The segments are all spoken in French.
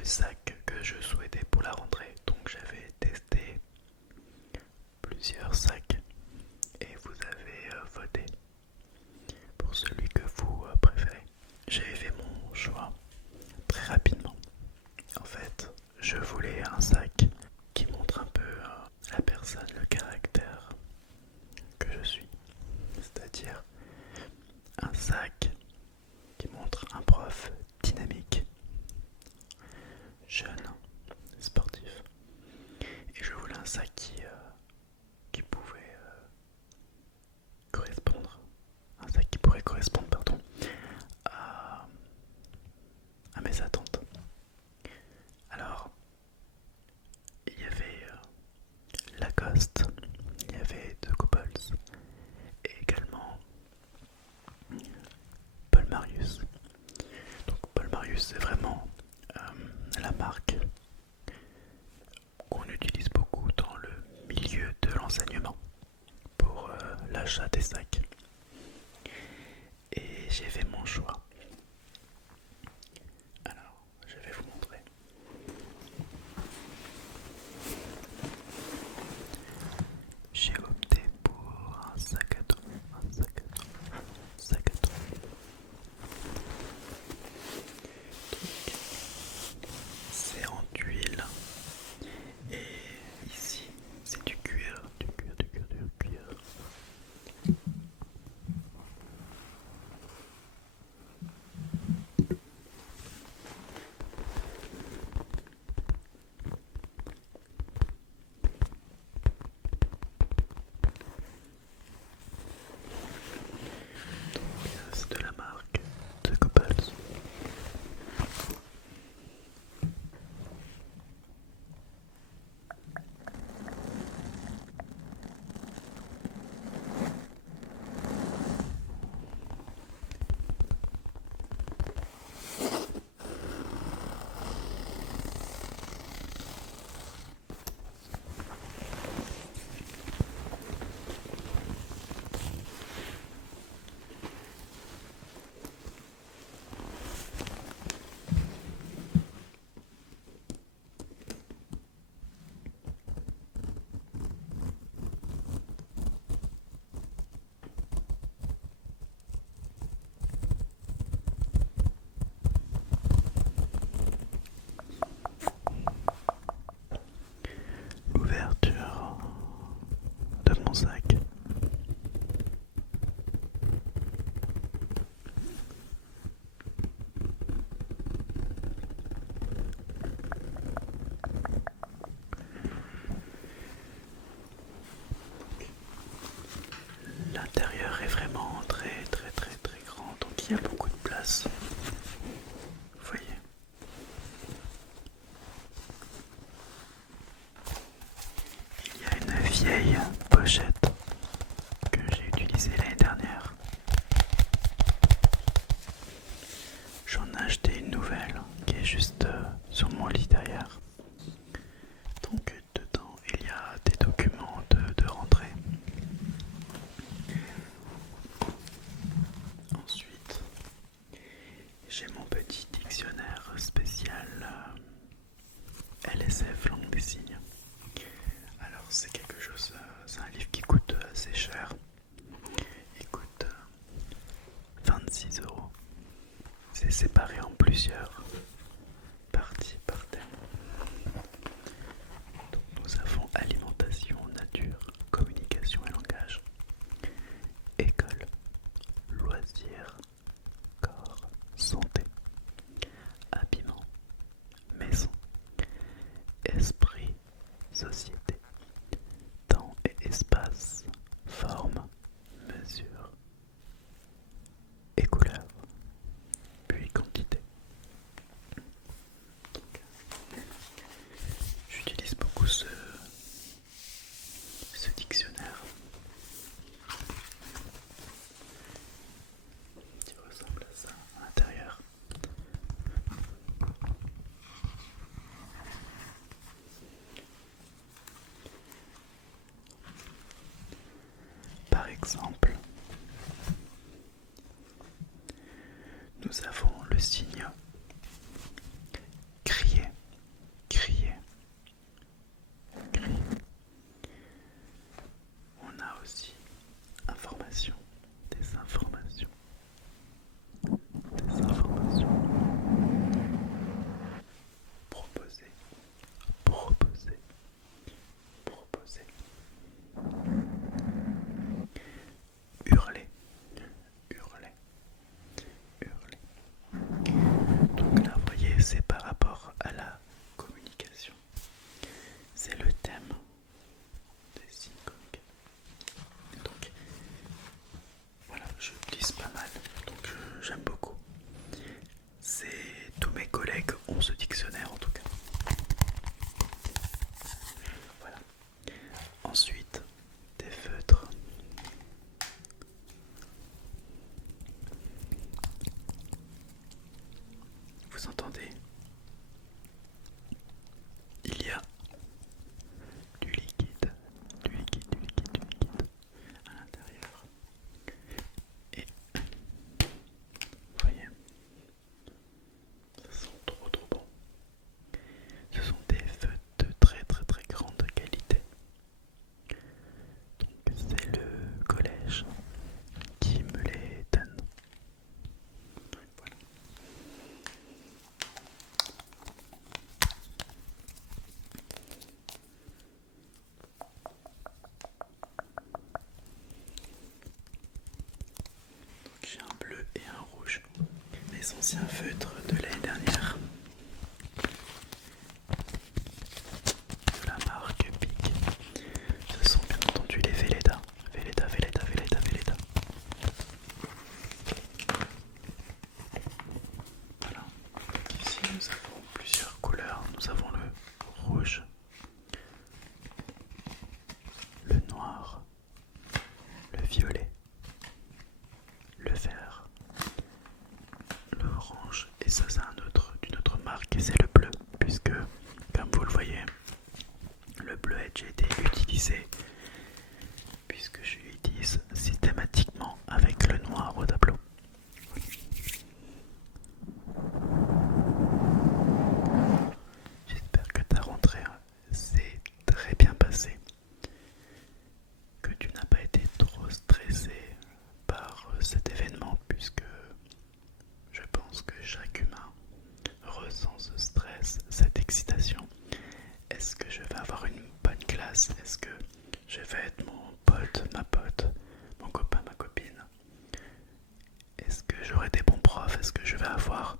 le sac que je souhaitais pour la rentrée. Donc j'avais testé plusieurs sacs et vous avez voté pour celui que vous préférez. J'ai fait mon choix très rapidement. En fait, je voulais un sac qui montre un peu la personne, le caractère que je suis. C'est-à-dire un sac qui montre un prof dynamique, jeune, sportif. Et je voulais un sac qui pouvait correspondre, un sac qui pourrait correspondre, pardon, à, à mes attentes. Alors, il y avait Lacoste, il y avait De Couples et également Paul Marius. Donc Paul Marius, c'est vraiment la marque qu'on utilise beaucoup dans le milieu de l'enseignement pour l'achat des sacs. Et j'ai fait mon choix. Alors, je vais vous montrer. J'ai opté pour un sac à dos, un sac à dos, un sac à dos. C'est en tuile et ici c'est du cuir, du cuir, du cuir, du cuir. C'est de la marque de Coppels. L'ouverture de mon sac. L'intérieur est vraiment très très très très grand, donc il y a beaucoup de place. Vous voyez. Il y a une vieille pochette que j'ai utilisée l'année dernière. J'en ai acheté une nouvelle qui est juste sur mon lit derrière. Donc dedans il y a des documents de rentrée. Ensuite, j'ai mon petit dictionnaire spécial LSF langue des signes. Alors c'est quelque chose, c'est un livre qui coûte assez cher. Il coûte 26 euros. C'est séparé en plusieurs parties par thème. Donc nous avons alimentation, nature, communication et langage, école, loisirs, corps, santé, habillement, maison, esprit, société, temps et espace, forme, mesure et couleur, puis quantité. J'utilise beaucoup ce dictionnaire qui ressemble à ça à l'intérieur. Par exemple, nous avons le signe crier. l'utiliser puisque je l'utilise systématiquement avec le noir au tableau. J'espère que ta rentrée s'est très bien passée, que tu n'as pas été trop stressé par cet événement puisque je pense que chaque humain ressent ce stress, cette excitation. Est-ce que je vais avoir une bonne classe? Est-ce que je vais être mon pote, ma pote, mon copain, ma copine? Est-ce que j'aurai des bons profs? Est-ce que je vais avoir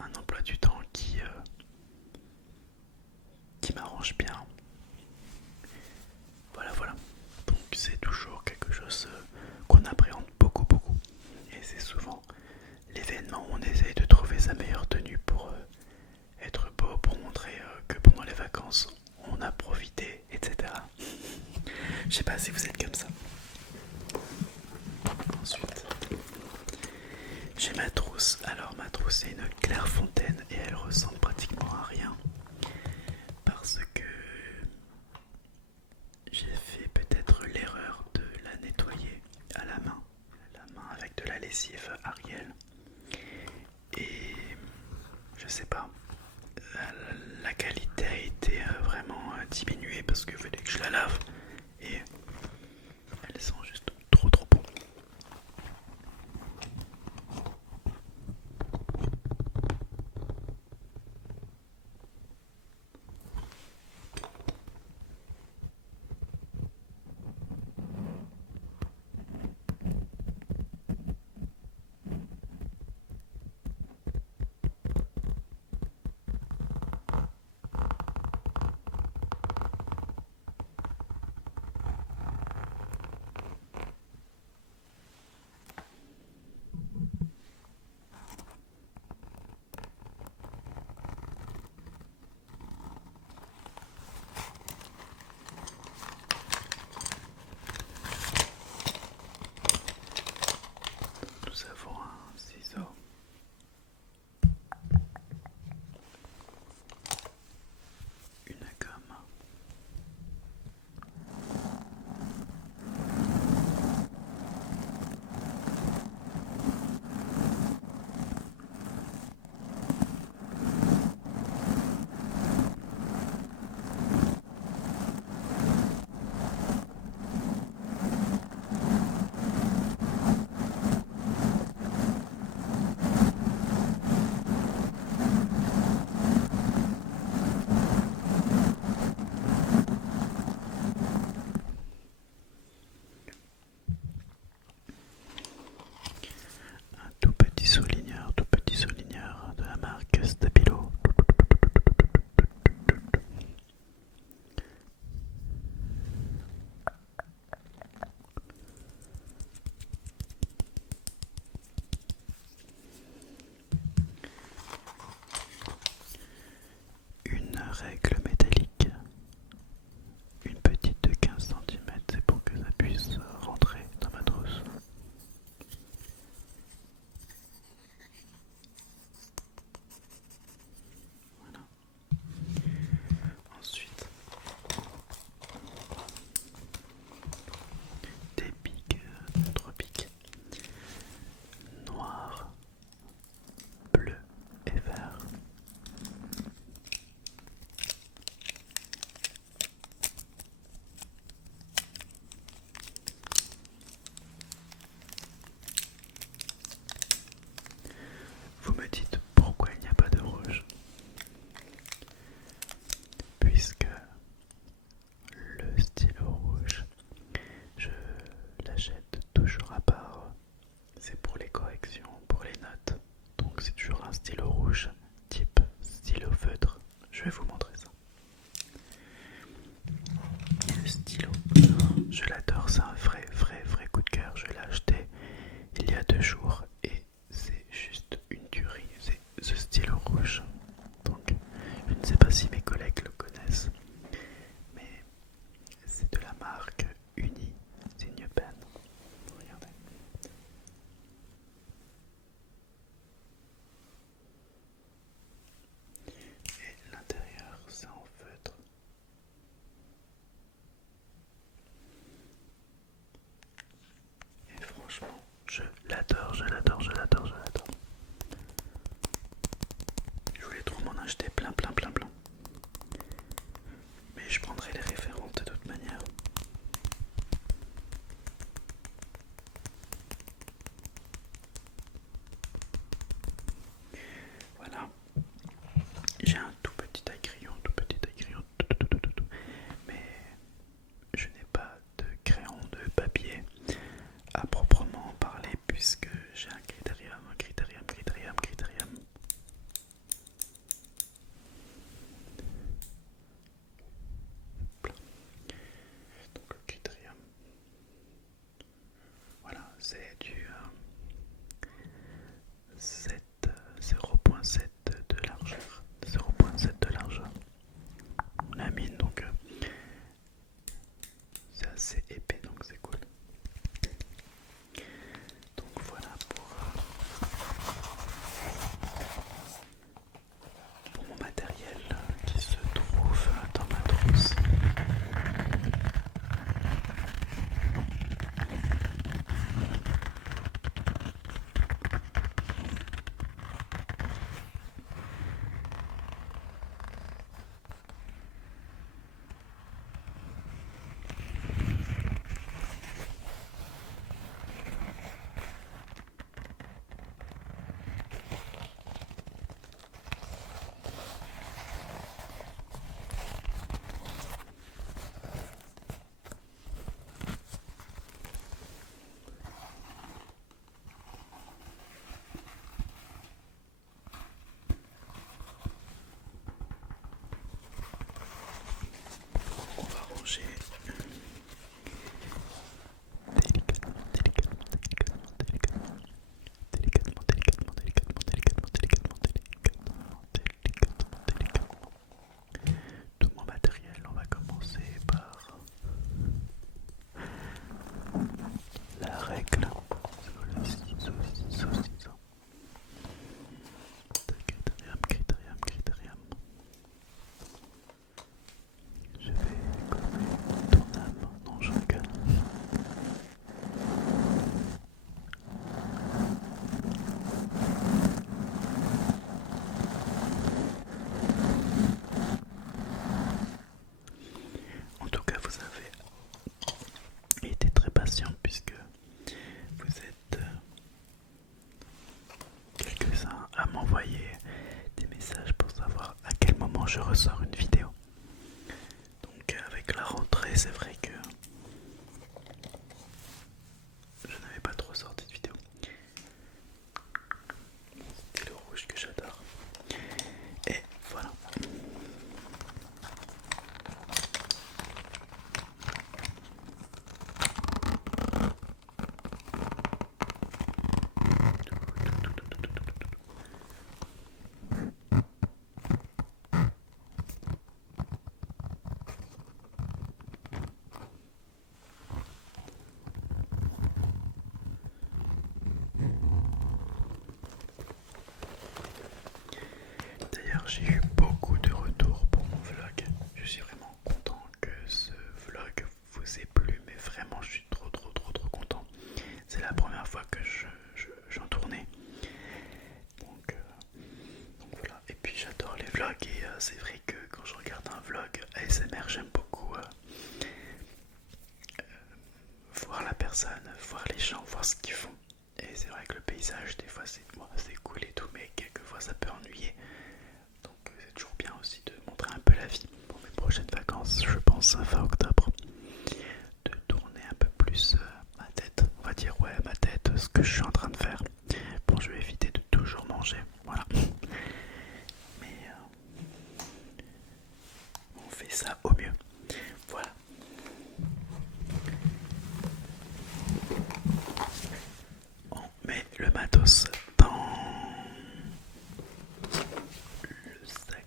un emploi du temps qui m'arrange bien? Voilà. Donc c'est toujours quelque chose qu'on appréhende beaucoup. Et c'est souvent l'événement où on essaye de trouver sa meilleure tenue pour être beau, pour montrer que pendant les vacances on a profité, etc. Je sais pas si vous êtes comme ça. Ensuite, j'ai ma trousse. Alors ma trousse c'est une Clairefontaine et elle ressemble pratiquement à rien parce que j'ai fait peut-être l'erreur de la nettoyer à la main avec de la lessive Ariel. Et je sais pas, la qualité a été vraiment diminuée parce que fallait que je la lave et elle sent juste trop bon. Nous avons un ciseau, une gomme, un tout petit souligneur de la marque Stabilo. Une règle métallique, une petite de 15 cm, c'est pour que ça puisse rentrer dans ma trousse. Voilà. Ensuite, des pics, 3 pics, noir, bleu et vert. Vous me dites pourquoi il n'y a pas de rouge? Puisque le stylo rouge, je l'achète toujours à part. C'est pour les corrections, pour les notes. Donc c'est toujours un stylo rouge, type stylo feutre. Je vais vous montrer ça. Et le stylo, je l'adore, c'est un vrai coup de cœur. Je l'ai acheté il y a 2 jours et c'est juste une tuerie. C'est ce stylo rouge. Donc je ne sais pas si mes collègues le connaissent, mais c'est de la marque Uni Sign Pen. Regardez. Et l'intérieur c'est en feutre. cas, vous avez été très patient puisque vous êtes quelques-uns à m'envoyer des messages pour savoir à quel moment je ressors une vidéo. Donc avec la rentrée, c'est vrai que je n'avais pas trop sorti de vidéo. C'est le rouge que j'adore. Et voilà. D'ailleurs, j'ai eu beaucoup de retours pour mon vlog. Je suis vraiment content que ce vlog vous ait plu, mais vraiment, je suis trop content. C'est la première fois que j'en tournais. Donc voilà. Et puis j'adore les vlogs et c'est vrai que quand je regarde un vlog ASMR, j'aime beaucoup voir la personne, voir les gens, voir ce qu'ils font. Et c'est vrai que le paysage, des fois, c'est cool et tout, mais quelquefois ça peut ennuyer. Donc c'est toujours bien aussi de montrer un peu la vie. Pour mes prochaines vacances, je pense fin octobre, de tourner un peu plus ma tête. On va dire ouais ma tête, ce que je suis en train de faire. Bon, je vais éviter de toujours manger, voilà. Mais on fait ça au mieux. Voilà. On met le matos dans le sac.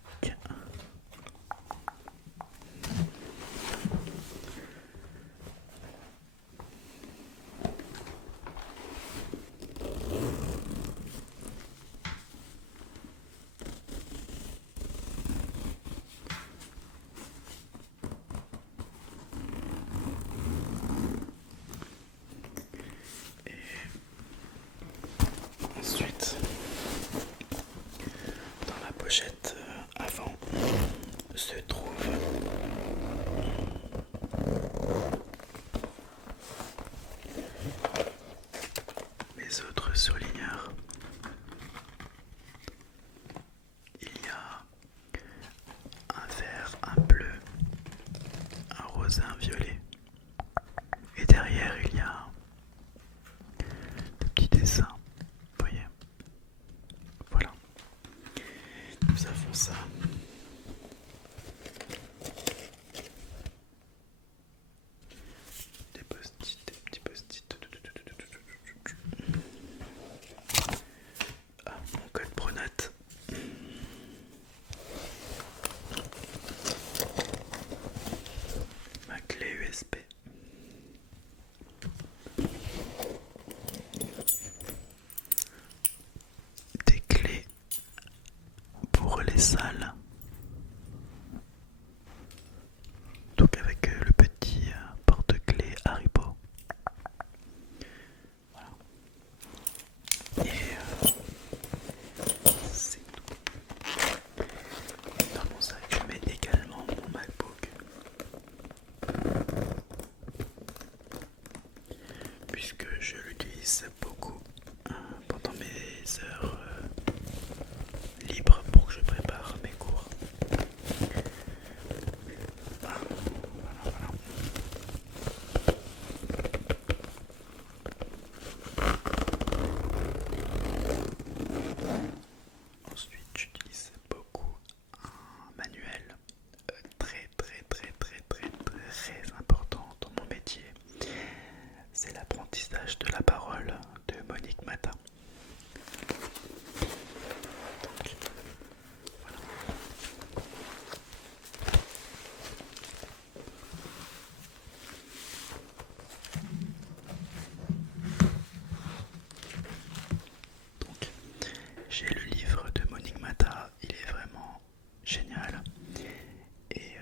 Ensuite, dans la pochette avant se trouve mes autres surligneurs. Il y a un vert, un bleu, un rose et un violet. Et derrière il y a des petits dessins. Vous voyez? Voilà. Nous avons ça. Des post-it, des petits post-it. Ah, mon code Pronat. Ma clé USB. Des clés pour les salles. Donc avec le petit porte-clés Haribo. Voilà. Et c'est tout. Dans mon sac, je mets également mon MacBook. Puisque je l'utilise beaucoup pendant mes heures libres pour que je prépare mes cours. Voilà. Ensuite, j'utilise beaucoup un manuel très important dans mon métier. C'est l'apprentissage de la parole de Monique Mata. Donc, voilà. Donc, j'ai le livre de Monique Mata, il est vraiment génial. Et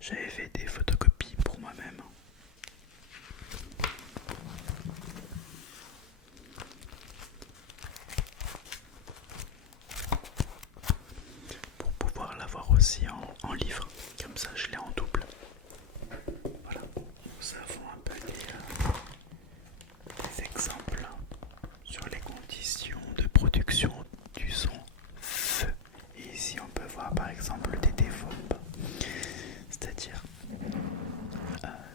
j'avais fait des photocopies pour moi-même. Pour pouvoir l'avoir aussi en en livre, comme ça je l'ai en double. Voilà, nous avons un peu des exemples sur les conditions de production du son F. Et ici on peut voir par exemple des défauts, c'est-à-dire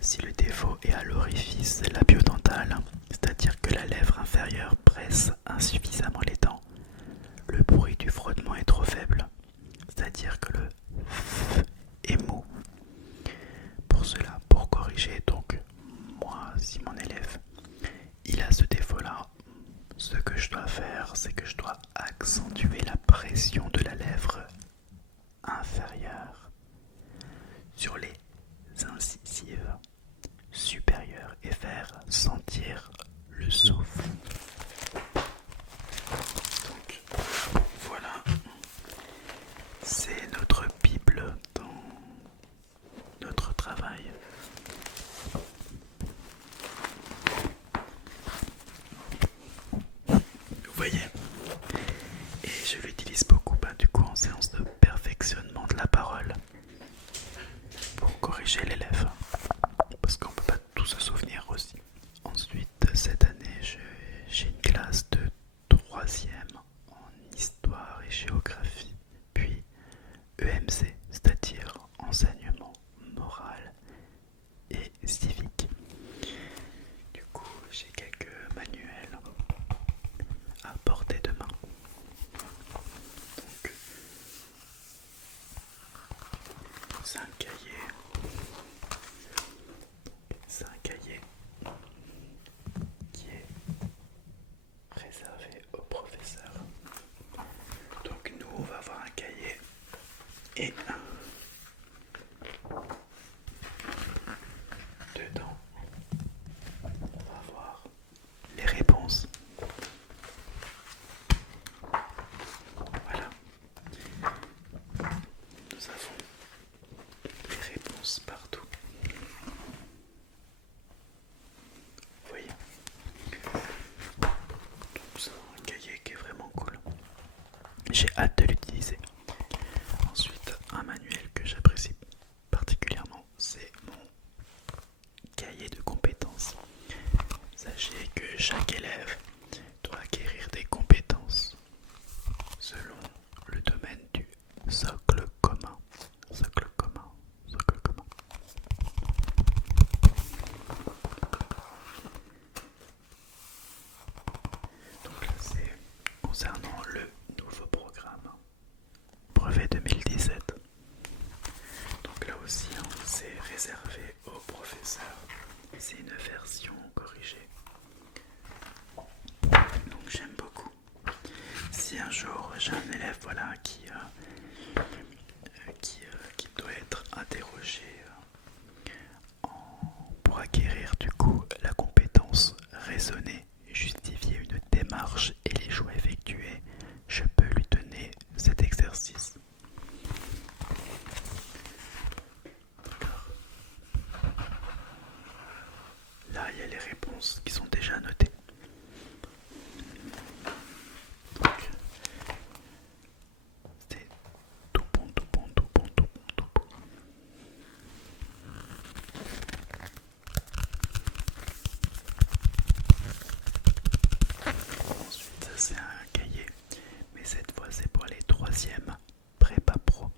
si le défaut est à l'orifice labiodental, c'est-à-dire que la lèvre inférieure presse insuffisamment les dents, le bruit du frottement est trop faible, c'est-à-dire que le F est mou. Pour cela, pour corriger donc, moi, si mon élève, il a ce défaut-là, ce que je dois faire, c'est que je dois accentuer la pression de la lèvre inférieure sur les incisives supérieures et faire sentir le souffle. Donc voilà, c'est notre Bible dans notre travail. Vous voyez, et je l'utilise beaucoup du coup en séance de perfectionnement de la parole pour corriger l'élève, parce qu'on ne peut pas tout se souvenir aussi. Ensuite, cette année, j'ai une classe de 3e en histoire et géographie, puis EMC, c'est-à-dire enseignement moral et civique. Du coup, j'ai quelques manuels à portée de main. Donc, c'est un cahier. C'est un cahier qui est réservé aux professeurs. Donc nous, on va avoir un cahier et dedans, on va avoir les réponses. Voilà. Nous avons les réponses partout. Vous voyez. Donc c'est un cahier qui est vraiment cool. J'ai hâte de l'utiliser. Ensuite, un manuel que j'apprécie particulièrement, c'est mon cahier de compétences. Sachez que chaque élève doit acquérir des compétences selon le domaine du socle commun. Socle commun. Socle commun. Donc là, c'est concernant le nouveau programme. Brevet 2017. Donc là aussi, c'est réservé aux professeurs. C'est une version corrigée. Donc j'aime beaucoup. Si un jour j'ai un élève qui doit être interrogé pour acquérir du coup la compétence raisonner, justifier une démarche et les choix effectués, je peux lui donner cet exercice. D'accord. Là, il y a les réponses qui sont déjà notées. Donc, c'est tout bon, tout bon, tout bon, tout bon, tout bon. Ensuite, c'est un cahier, mais cette fois c'est pour les 3e prépa pro.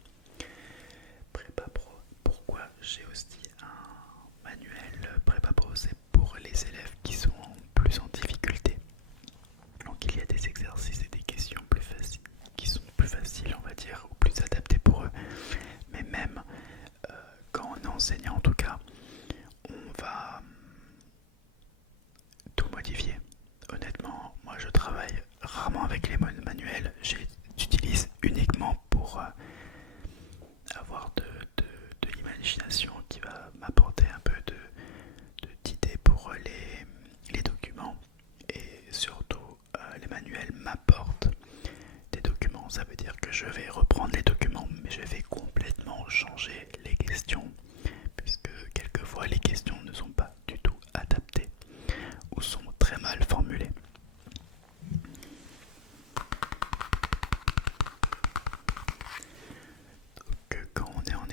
Prépa pro, pourquoi j'ai aussi un manuel prépa pro? C'est pour les élèves qui sont plus en difficulté. Donc il y a des exercices et des questions plus faciles, qui sont plus faciles on va dire, ou plus adaptés pour eux. Mais même quand on est enseignant en tout cas, on va tout modifier. Honnêtement, moi je travaille rarement avec les manuels, j'utilise uniquement pour avoir de l'imagination qui va m'apporter un peu d'idées pour les documents. Et surtout, les manuels m'apportent des documents. Ça veut dire que je vais reprendre les documents, mais je vais complètement changer les questions, puisque quelquefois les questions ne sont pas du tout adaptées ou sont très mal formulées. Donc quand on est en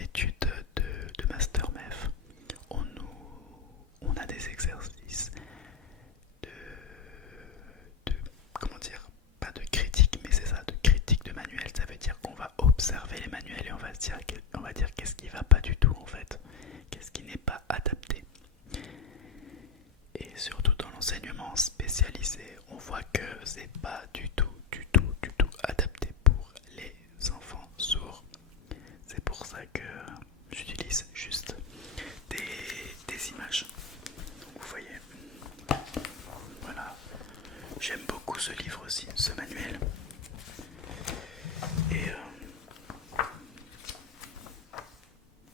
observer les manuels et on va dire qu'est-ce qui va pas du tout en fait, qu'est-ce qui n'est pas adapté. Et surtout dans l'enseignement spécialisé, on voit que c'est pas du tout adapté pour les enfants sourds. C'est pour ça que j'utilise juste des images. Donc vous voyez, voilà. J'aime beaucoup ce livre aussi, ce manuel. Et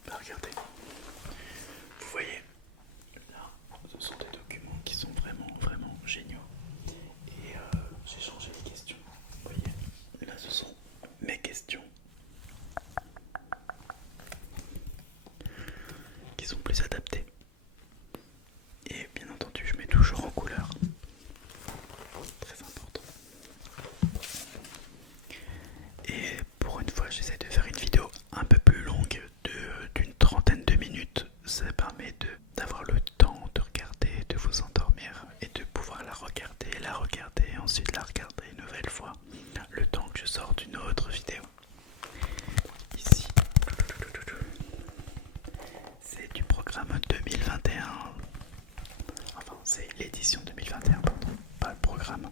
bah regardez, vous voyez, là, ce sont des documents qui sont vraiment géniaux. Et j'ai changé les questions. Vous voyez, là ce sont mes questions qui sont plus adaptées. Et bien entendu, je mets toujours en couleur. Très important. Et pour une fois, j'essaie de faire une vidéo un peu plus longue d'une trentaine de minutes. Ça permet d'avoir le temps de regarder, de vous endormir et de pouvoir la regarder, ensuite la regarder une nouvelle fois. Le temps que je sorte une autre vidéo. Ici, c'est du programme 2021. Enfin, c'est l'édition 2021, pardon, pas le programme.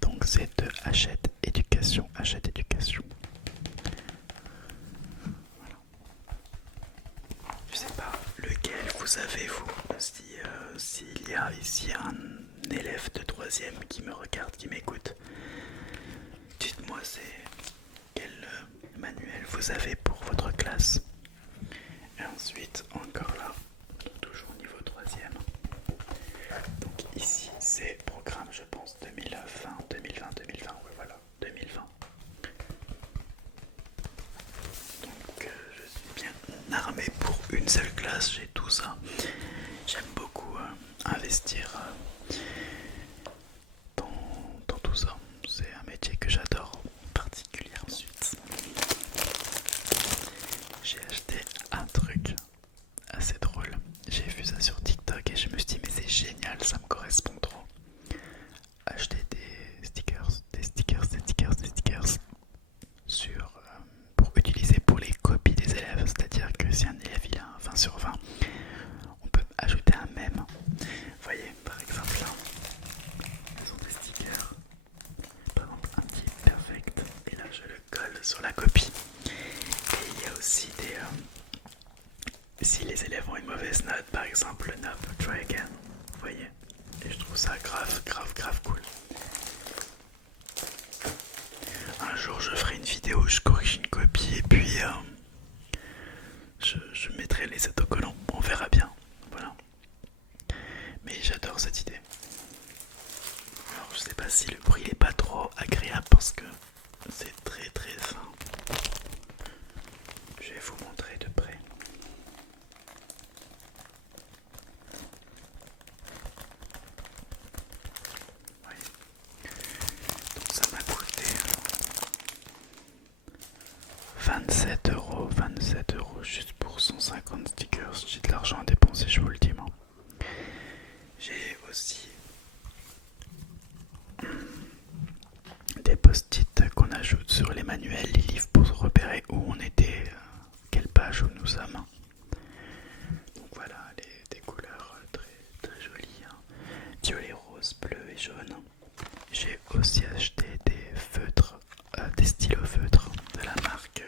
Donc c'est de Hachette Éducation. Voilà. Je sais pas lequel vous avez vous. S'il y a ici un élève de 3ème qui me regarde, qui m'écoute, dites-moi c'est quel manuel vous avez pour votre classe. Et ensuite, encore là, toujours au niveau 3ème. Donc ici, c'est programme, je pense, 2020, oui voilà, 2020. Donc je suis bien armé pour une seule classe, j'ai tout ça. J'aime beaucoup investir dans tout ça. C'est un métier que j'adore en particulier. Ensuite, j'ai acheté un truc assez drôle. J'ai vu ça sur TikTok et je me suis dit mais c'est génial, ça me correspond trop. Acheter des stickers sur, pour utiliser pour les copies des élèves. C'est-à-dire que si un élève il a un 20 sur 20, on peut ajouter un mème. Vous voyez, par exemple là, ce sont des stickers. Par exemple un petit perfect. Et là je le colle sur la copie. Et il y a aussi des... si les élèves ont une mauvaise note, par exemple, nope, try again. Vous voyez. Et je trouve ça grave cool. Un jour je ferai une vidéo où je corrige une copie et puis je mettrai les autocollants. On verra bien. Voilà. Mais j'adore cette idée. Alors je sais pas si le bruit n'est pas trop agréable parce que c'est très fin. Je vais vous montrer de près. Oui. Donc ça m'a coûté 27 euros juste pour 150 stickers. J'ai de l'argent à dépenser, je vous le dis moi. J'ai aussi des post-it qu'on ajoute sur les manuels, les livres pour repérer où on était, quelle page où nous sommes. Donc voilà, des couleurs très jolies, hein. Violet, rose, bleu et jaune. J'ai aussi acheté des feutres, des stylos feutres de la marque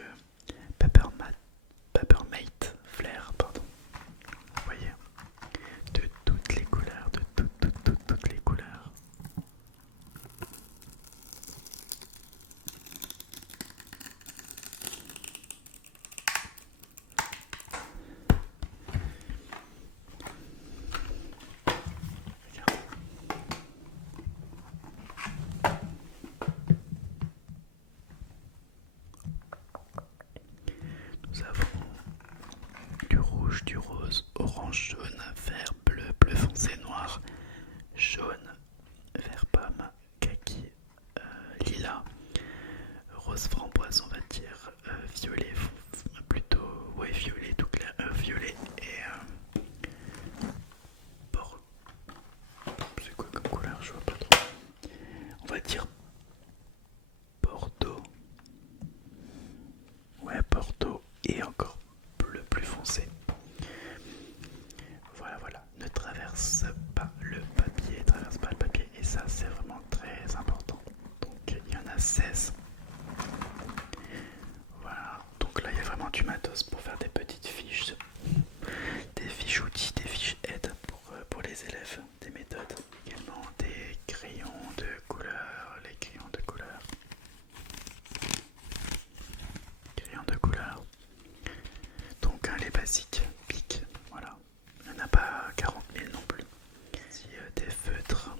Papermate Flair, pardon. Vous voyez, de toutes les couleurs, de toutes les couleurs. Regardez. Nous avons du rouge, du rose, orange, jaune, vert, bleu, bleu foncé, noir, jaune, vert pomme, kaki, lilas, rose framboise on va dire, violet, plutôt, ouais violet tout clair, violet et c'est quoi comme couleur, je vois pas trop. On va dire Bordeaux. du matos pour faire des petites fiches, des fiches outils, des fiches aides pour les élèves, des méthodes, également des crayons de couleur, les crayons de couleur, donc les basiques, pic, voilà, il n'y en a pas 40 000 non plus. Ici des feutres,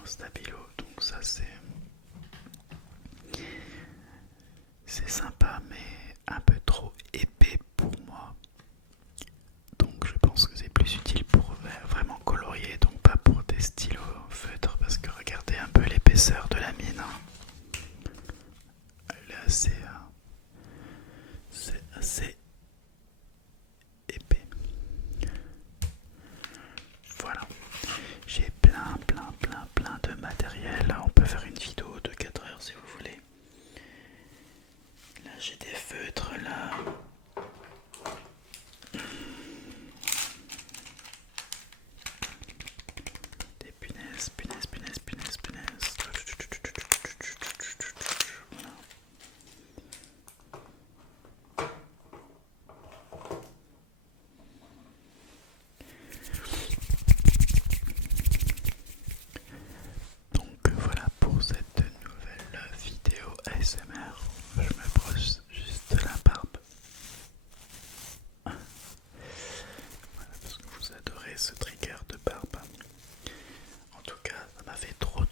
en stabilo, donc ça c'est sympa mais un peu trop épais pour moi. Donc je pense que c'est plus utile pour vraiment colorier, donc pas pour des stylos feutres, parce que regardez un peu l'épaisseur de la mine. Elle est c'est assez épais. Voilà. J'ai plein de matériel. On peut faire une vidéo de 4 heures si vous voulez. Là j'ai des feutres là. Des punaises. Voilà. Donc voilà pour cette nouvelle vidéo ASMR. Je me brosse juste la barbe. Voilà, parce que vous adorez ce trigger de barbe. En tout cas, ça m'a fait trop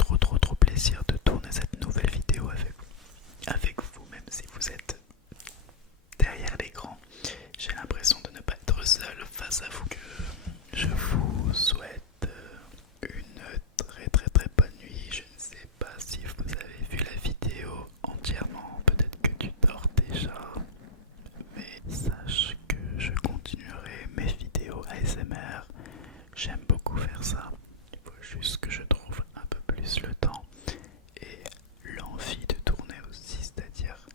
plaisir de tourner cette nouvelle vidéo avec vous, même si vous êtes derrière l'écran. J'ai l'impression de ne pas être seul face à vous. Je vous souhaite une très bonne nuit. Je ne sais pas si vous avez vu la vidéo entièrement, peut-être que tu dors déjà, mais sache que je continuerai mes vidéos ASMR. J'aime beaucoup faire ça. Il faut juste que je trouve un peu plus le temps et l'envie de tourner aussi, c'est-à-dire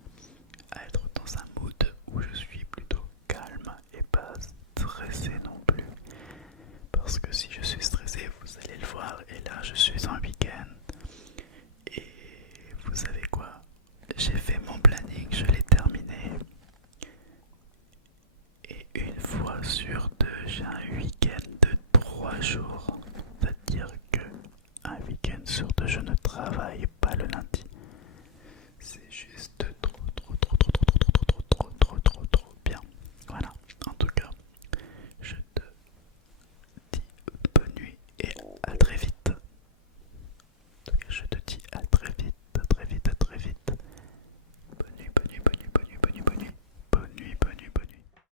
à être dans un mood où je suis plutôt calme et pas stressé non plus. Parce que si je suis stressé, vous allez le voir, et là je suis en week-end. Et vous savez quoi? J'ai fait mon planning, je l'ai terminé. Et une fois sur deux, j'ai un week-end de 3 jours. C'est-à-dire que un week-end sur deux, je ne travaille